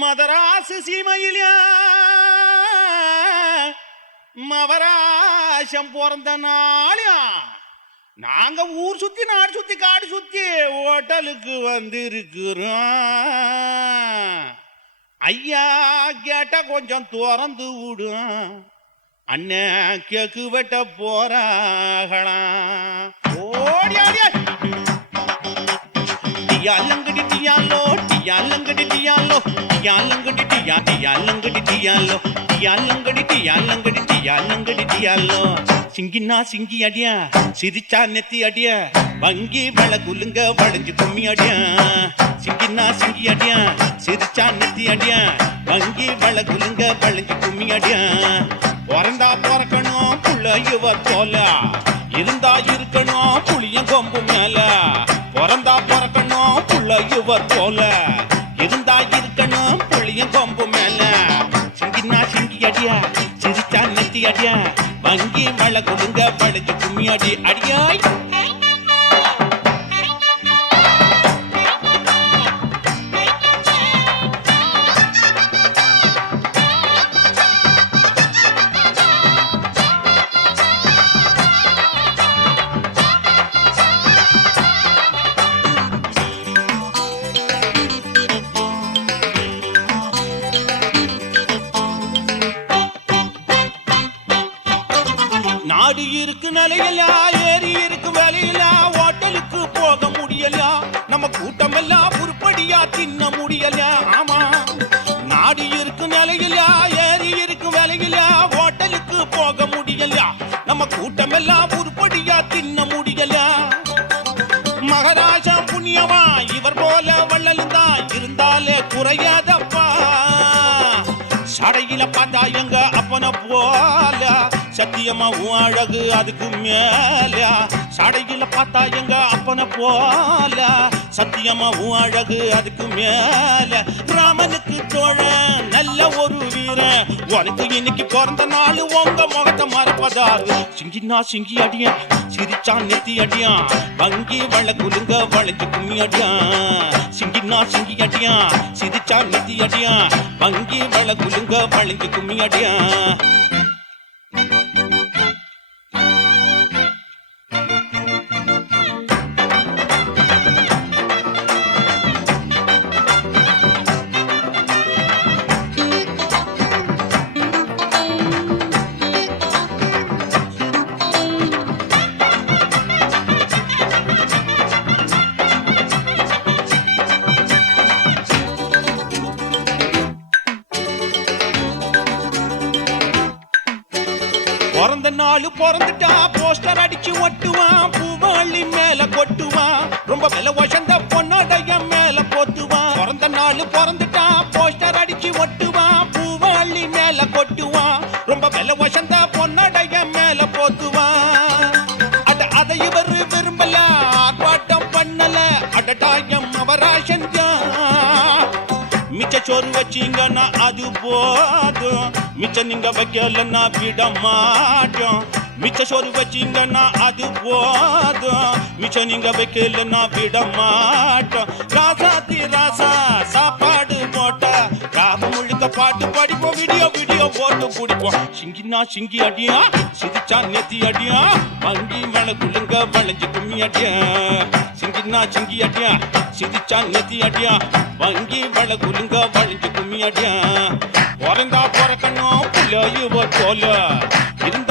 மதராசு சீமையிலே மவராசம் பிறந்த நாளியா நாங்க ஊர் சுத்தி நாடு சுத்தி காடு சுத்தி ஹோட்டலுக்கு வந்திருக்கிறோம். ஐயா கேட்ட கொஞ்சம் திறந்து விடும் அண்ணன் கேக்கு வெட்ட போறாகலாம் ஓடி டியாலோ டியாலங்கடி டியா டியாலங்கடி டியாலோ டியாலங்கடி டியாலங்கடி டியாலங்கடி சிங்கினா சிங்கி அடியா சிரிச்சா நெத்தி அடியா வங்கி வள குலுங்க வளைஞ்சு கும்மி அடியா சிங்கினா சிங்கி அடியா சிரிச்சா நெத்தி அடியா வங்கி வள குலுங்க வளைஞ்சு கும்மி அடியா பிறந்தா பிறக்கணும் புள்ள இவ தோல இருந்தா இருக்கணும் புளிய கொம்பு மேல பிறந்தா பிறக்கணும் புள்ள இவ போல இருந்தா இருக்கணும் புளிய கொம்பு மேல. சிங்கினா சிங்கி அடியா சிரிச்சா நெத்தி அடியா வங்கி மழை கொடுங்க படைச்சு கும்மி அடி. அடியாய். நிலையில ஏறி இருக்கு வேலையிலா ஹோட்டலுக்கு போக முடியலா. நம்ம கூட்டம் எல்லாம் உருப்படியா தின்ன முடியலா. ஆமா நாடு இருக்கு நிலையிலா ஏறி இருக்கு வேலையிலா ஹோட்டலுக்கு போக முடியலா. நம்ம கூட்டம் எல்லாம் உருப்படியா தின்ன முடியலா. மகாராஜா புண்ணியமா இவர் போல வள்ளல் தான் இருந்தாலே குறையாதப்பா. சடையில பார்த்தா எங்க அப்பன போல. சத்தியமா உன் அழகு அதுக்கு மேல. சடையில பார்த்தா எங்க அப்பன போல. சத்தியமா உன் அழகு அதுக்கு மேல. ராமனுக்கு தோழ நல்ல ஒரு வீரன். உனக்கு இன்னைக்கு பிறந்த நாள் உங்க முகத்தை மறப்பதாரு சிங்கினா சிங்கி அடியான் சிரிச்சா நெத்தி அடியான் வங்கி வள குலுங்க வளைஞ்சு கும்மி அடியான் சிங்கினா சிங்கி அடியான் சிரிச்சா நிதி அடியான் வங்கி வள குலுங்க வளைஞ்சு கும்மி அடியான் பிறந்த நாள் பிறந்துட்டா போஸ்டர் அடிச்சு ஒட்டுவான் பூவாளி மேல கொட்டுவான். ரொம்ப வில வசந்த பொண்ணோடைய மேல போத்துவான். பிறந்த நாள் பிறந்துட்டா போஸ்டர் அடிச்சு ஒட்டுவான் பூவாளி மேல கொட்டுவான். ரொம்ப வில வசந்த பொண்ணோடைய மேல போத்துவான். அட அதை இவர் விரும்பல ஆர்ப்பாட்டம் பண்ணல. அடடாயம் அவராசன் மிச்ச சோறு வச்சிங்கன்னா அது போதும். மிச்ச நீங்க வைக்கலன்னா விட மாட்டோம். மிச்ச சோறு வச்சீங்கன்னா அது போதும். மிச்ச நீங்க வைக்கலன்னா விட மாட்டோம். ராசாத்தி ராசா சாப்பாடு போட்ட. ராப முழுக்க பாட்டு படிப்போம் வீடியோ வீடியோ போட்டு குடிப்போம். சிங்கினா சிங்கி அடியா சிரிச்சா நெத்தி அடியா வங்கி மழை குளுங்க வளைஞ்சு கும்மி அடியா. சிங்கினா சிங்கி அடியா சிரிச்சா நெத்தி அடியா வங்கி வள குலுங்க வளைஞ்சு கும்மி அடியா. பிறந்தா பிறக்கணும் புள்ளையுவ போல இருந்த